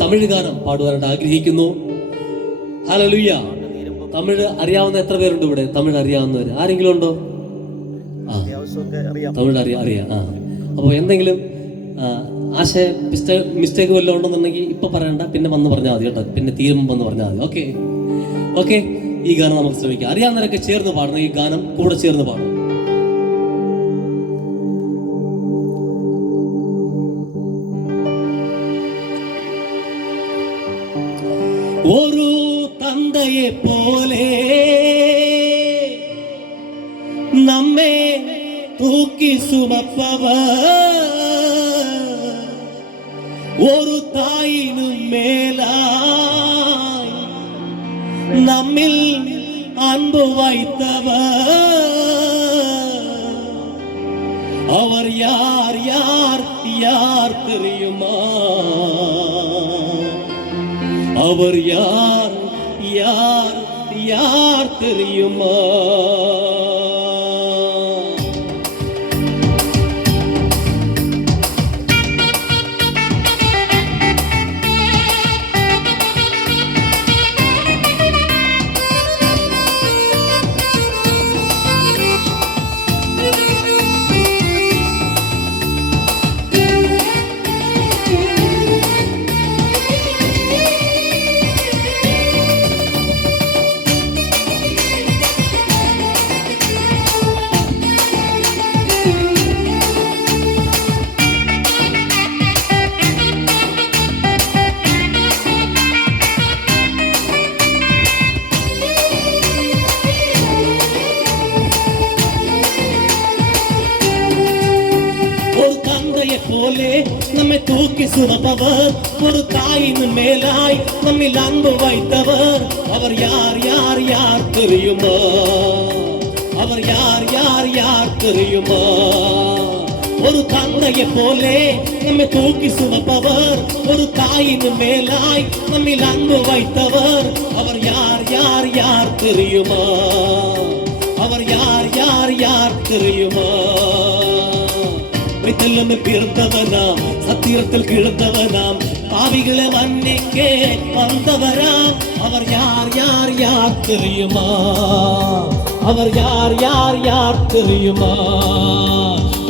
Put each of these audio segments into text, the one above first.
തമിഴ് ഗാനം പാടുവാനായിട്ട് ആഗ്രഹിക്കുന്നു. ഹല്ലേലൂയ. തമിഴ് അറിയാവുന്ന എത്ര പേരുണ്ട് ഇവിടെ? തമിഴ് അറിയാവുന്നവർ ആരെങ്കിലും ഉണ്ടോ? തമിഴ് അറിയാം. അപ്പോൾ എന്തെങ്കിലും ആശയ മിസ്റ്റേക്ക് വല്ലതും ഉണ്ടെന്നുണ്ടെങ്കിൽ ഇപ്പൊ പറയണ്ട, പിന്നെ വന്ന് പറഞ്ഞാൽ മതി കേട്ടോ. പിന്നെ തീരുമ്പോൾ വന്ന് പറഞ്ഞാൽ മതി. ഓക്കെ. ഈ ഗാനം നമുക്ക് ശ്രമിക്കാം. അറിയാവുന്നവരൊക്കെ ചേർന്ന് പാടണം. ഈ ഗാനം കൂടെ ചേർന്ന് പാടണം. ஒரு தந்தையை போலே நம்மை தூக்கி சுமப்பவர், ஒரு தாயினும் மேலாய் நம்மில் அன்பு வைத்தவர். அவர் யார் யார் யார் தெரியுமா? அவர் யார் யார் யார் தெரியுமா? போலே நம்மை தூக்கி சுமப்பவர், ஒரு தாயின் மேலாய் நம்மில் அன்பு வைத்தவர். அவர் யார் யார் யார் தெரியுமா? அவர் யார் யார் யார் தெரியுமா? ஒரு தந்தையை போலே நம்மை தூக்கி சுமப்பவர், ஒரு தாயின் மேலாய் நம்மில் அன்பு வைத்தவர். அவர் யார் யார் யார் தெரியுமா? அவர் யார் யார் யார் தெரியுமா? பிறந்தவனாம், சத்திரத்தில் கிழந்தவனாம், பாவிகளை மன்னிக்க வந்தவராம். அவர் யார் யார் யார் தெரியுமா? அவர் யார் யார் யார் தெரியுமா?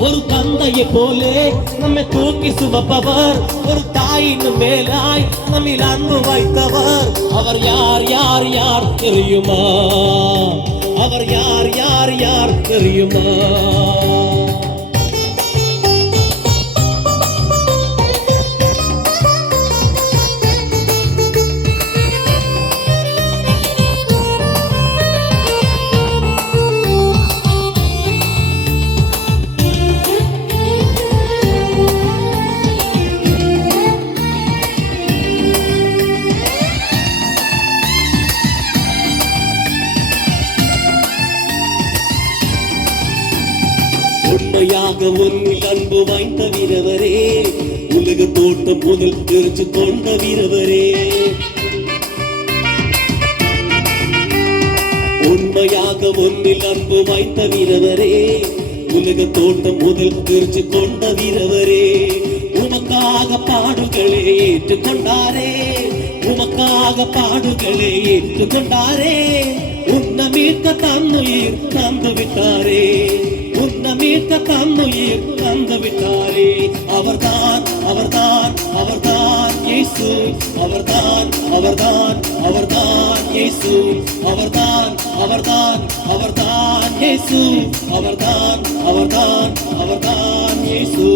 ஒரு தந்தையை போலே நம்மை தூக்கி சுமப்பவர், ஒரு தாயின் மேலாய் நம்மில் அன்பு வைத்தவர். அவர் யார் யார் யார் தெரியுமா? அவர் யார் யார் யார் தெரியுமா? உண்மையாக உன்னில் அன்பு வைத்த வீரவரே, உலக தோட்டம் முதல் தெரிஞ்சு கொண்ட வீரவரே. உண்மையாக உன்னில் அன்பு வைத்த வீரவரே, உலக தோட்டம் முதல் தெரிஞ்சு கொண்ட வீரவரே. உமக்காக பாடுகளை ஏற்றுக்கொண்டாரே, உமக்காக பாடுகளை ஏற்றுக்கொண்டாரே. உன்னை மீட்க தன்னுயிர் தந்து விட்டாரே, உன்னை மீட்க தன்னுயிர் தந்து விட்டாரே. அவர்தான் அவர்தான் அவர்தான் இயேசு, அவர்தான் அவர்தான் அவர்தான் இயேசு, அவர்தான் அவர்தான் அவர்தான் இயேசு, அவர்தான் அவர்தான் அவர்தான் இயேசு.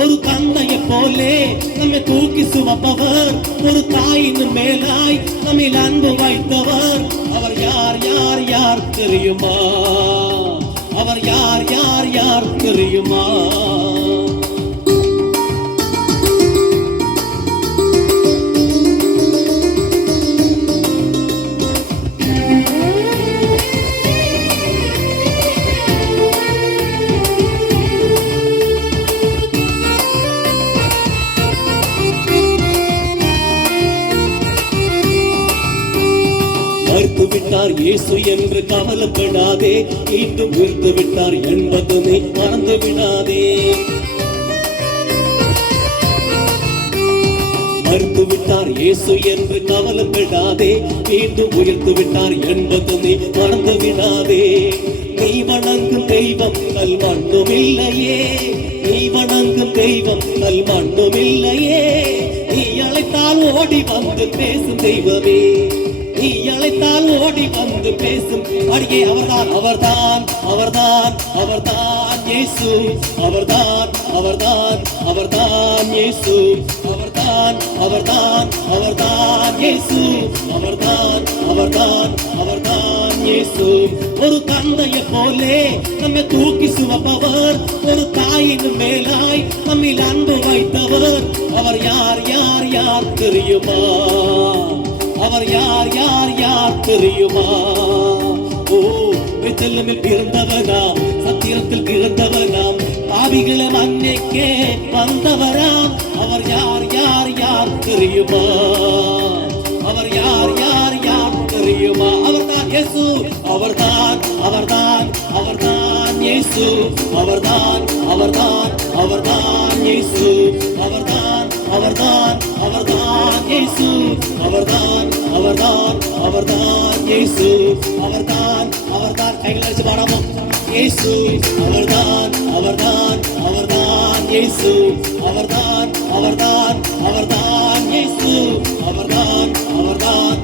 ஒரு தந்தையை போலே நம்மை தூக்கி சுமப்பவர், ஒரு தாயின் மேலாய் நம்மில் அன்பு வைத்தவர். அவர் யார் யார் யார் தெரியுமா? அவர் யார் யார் யார் தெரியுமா? மறுத்து விட்டார் இயேசு என்று கவலைப்படாதே, மீண்டும் உயிர்த்து விட்டார் என்பது நீ மறந்து விடாதே. மறுத்து விட்டார் இயேசு என்று கவலைப்படாதே, மீண்டும் உயர்த்து விட்டார் என்பது நீ மறந்து விடாதே. நீ வணங்கும் தெய்வம் கல் மண்ணும் இல்லையே, நீ வணங்கும் தெய்வம் கல் மண்ணும் இல்லையே. நீ அழைத்தால் ஓடி வந்து பேசும் தெய்வமே, நீ அழைத்தால் ஓடி வந்து பேசும் அடியே. அவர்தான் அவர்தான் அவர்தான் அவர்தான் இயேசு, அவர்தான் அவர்தான் அவர்தான் இயேசு, அவர்தான் அவர்தான் அவர்தான் இயேசு, அவர்தான் அவர்தான் அவர்தான் இயேசு. ஒரு தந்தையை போலே நம்மை தூக்கி சுமப்பவர், ஒரு தாயின் மேலாய் நம்மில் அன்பு வைத்தவர். அவர் யார் யார் யார் தெரியுமா? அவர் யார் யார் யார் தெரியுமா? ஓ, பெத்தலமில் பிறந்தவராம், சத்திரத்தில் பிறந்தவராம், பாவிகளை மன்னிக்கே வந்தவராம். அவர் யார் யார் யார் தெரியுமா? அவர் யார் யார் யார் தெரியுமா? அவர்தான் இயேசு, அவர்தான் அவர்தான் அவர்தான் இயேசு, அவர்தான் அவர்தான் அவர்தான் இயேசு, அவர்தான் அவர்தான் அவர்தான் இயேசு, அவர்தான் அவர்தான் அவர்தான் இயேசு, அவர்தான் அவர்தான். கைகளை வச்சு பாடாமோ? இயேசு அவர்தான் அவர்தான் அவர்தான் இயேசு, அவர்தான் அவர்தான் அவர்தான் இயேசு, அவர்தான் அவர்தான்